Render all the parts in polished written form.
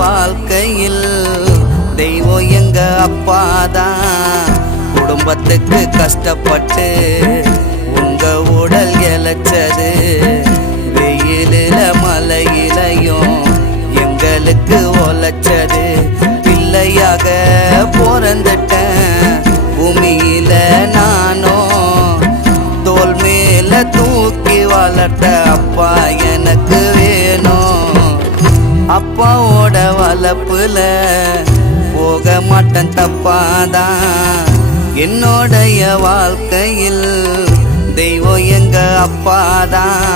வாழ்க்கையில் தெய்வம் எங்க அப்பாதான். குடும்பத்துக்கு கஷ்டப்பட்டு உங்க உடல் இழைச்சது, வெயிலில மலையிலையும் எங்களுக்கு உழைச்சது. பிள்ளையாக பிறந்துட்டேன் பூமியில நானும், தோல் மேல தூக்கி வளர்த்த அப்பா எனக்கு வேணும். அப்பாவோட வளர்ப்புல போக மாட்டேன் தப்பாதான். என்னோடைய வாழ்க்கையில் தெய்வம் எங்க அப்பாதான்.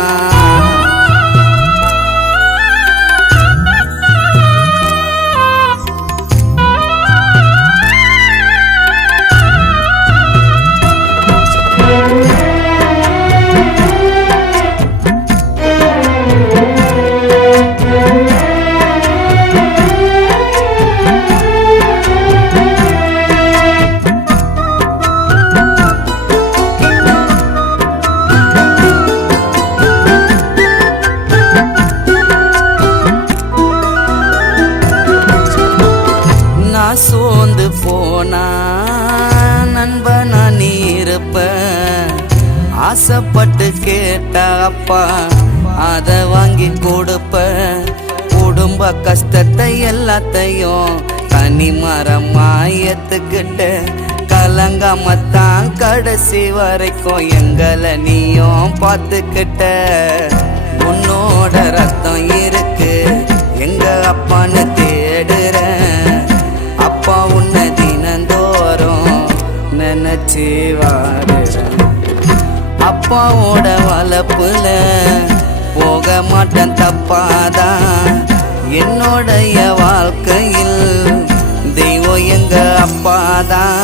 சோர்ந்து போனா நண்பனா நீ இருப்ப, ஆசைப்பட்டு கேட்ட அப்பா அத வாங்கி கொடுப்ப. குடும்ப கஷ்டத்தை எல்லாத்தையும் தனி மரமா ஏத்துக்கிட்ட, கலங்காமத்தான் கடைசி வரைக்கும் எங்களை நீயும் பார்த்துக்கிட்ட. உன்னோட ரத்தம் இருக்கு எங்க அப்பான்னு தேடுறேன். அப்பா உன்னை தினந்தோறும் நினைச்சு வாடுறேன். அப்பாவோட வளர்ப்புல போக மாட்டேன் தப்பாதான். என்னோடைய வாழ்க்கையில் தெய்வம் எங்க அப்பாதான்.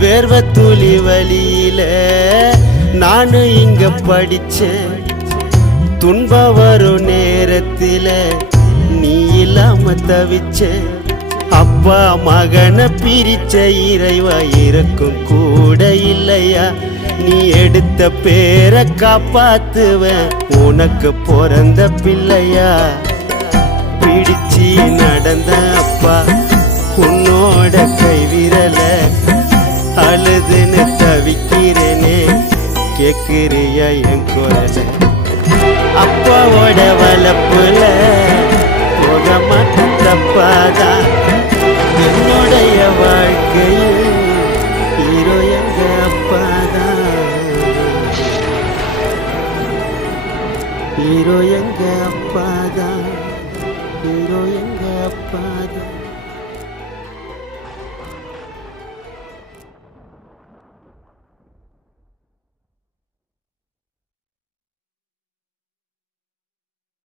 வேர்வை துளி வழியில நானு இங்க படிச்சேன். துன்ப வரும் நேரத்தில நீ இல்லாம தவிச்சேன். அப்பா மகனை பிரிச்ச இறைவா இருக்கும் கூட இல்லையா? நீ எடுத்த பேரை காப்பாத்துவேன் உனக்கு பிறந்த பிள்ளையா? பிடிச்சி நடந்த அப்பா உன்னோட கைவிரல அழுதுன்னு தவிக்கிறேனே, கேட்கிறியா என் குரல? அப்பாவோட வளர்ப்புல போக மாட்டேன் தப்பாதான். என்னுடைய வாழ்க்கையில் ஹீரோ எங்க அப்பாதான். ஹீரோ எங்க அப்பாதான். ஹீரோ எங்க அப்பாதான்.